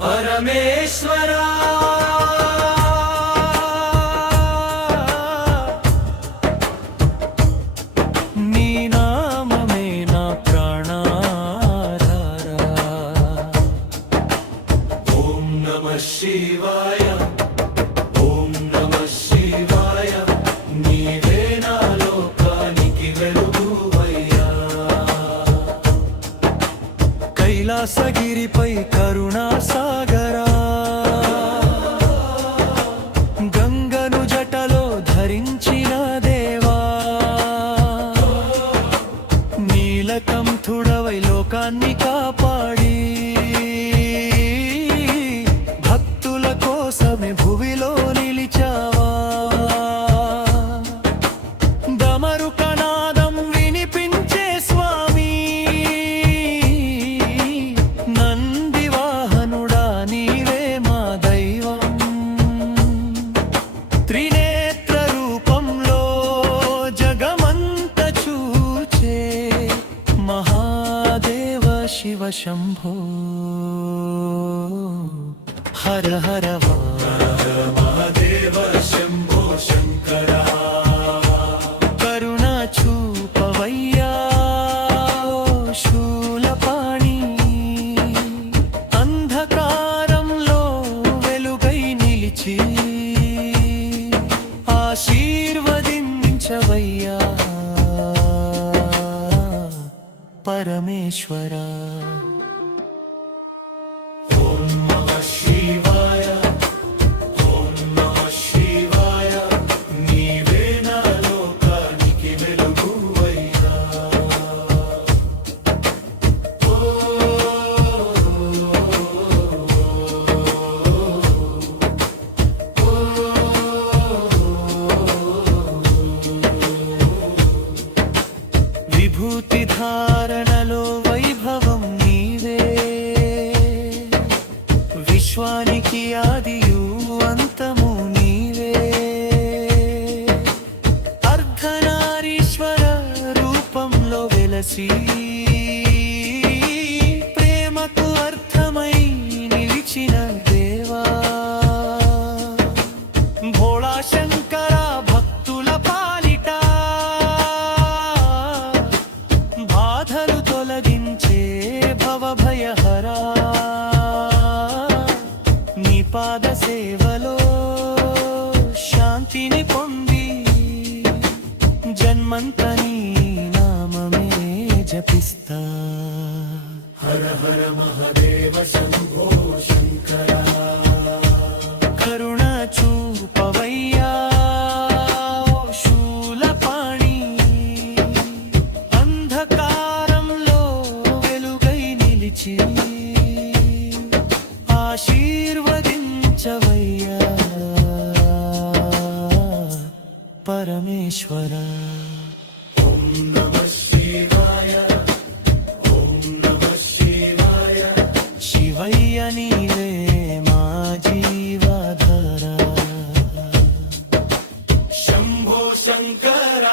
परमेश्वरा नी नाममे ना प्राणाधारा। ओम नमः शिवाय, ओम नमः शिवाय, नीवे ना लोकानिकी वेलुगुवయ్యా। कैलासगिरिपै करुणा सागरा, गंगनु जटलो धరించిన देवा, నీలకంఠుడవై లోకాన్ని కాపాడి భక్తుల కోసమే భువిలో నిలిచావా। దమరుకనాదం వినిపించే స్వామి, నంది వాహనుడా నీవే మా దైవం। త్రినేత్ర రూపంలో జగమంత చూచే మహాదేవ శివ శంభో, హర హర మహాదేవ శంభో శంకర। కరుణ చూపవయ్యా శూలపాణి, అంధకారంలో వెలుగై నిలిచి ఆశీర్వదించవయ్యా పరమేశ్వరా। ఓం నమః శివాయ, ఓం నమః శివాయ, నీవే నా లోకానికి వెలుగువయ్యా। విభూతి ధారణలో వైభవం నీవే, విశ్వానికి ఆదియు అంతము నీవే। అర్ధనారీశ్వర రూపంలో వెలసి ప్రేమకు అర్థమై నిలిచిన దేవా, భోళా శంకర భక్తుల పాలిట బాధలు తొలగించే భవభయహరా। నీ పాద సేవలో శాంతిని పొంది జన్మంత నీ నామమే జపిస్తా। హర హర మహాదేవ శంభో శంకర। కరుణ చూపవయ్యా శూలపాణి, అంధకారంలో వెలుగై నిలిచి ఆశీర్వదించవయ్యా పరమేశ్వరా। ఓం నమః శివాయ, ఓం నమః శివాయ, శివయ్య నీవే మా జీవధార। శంభో శంకర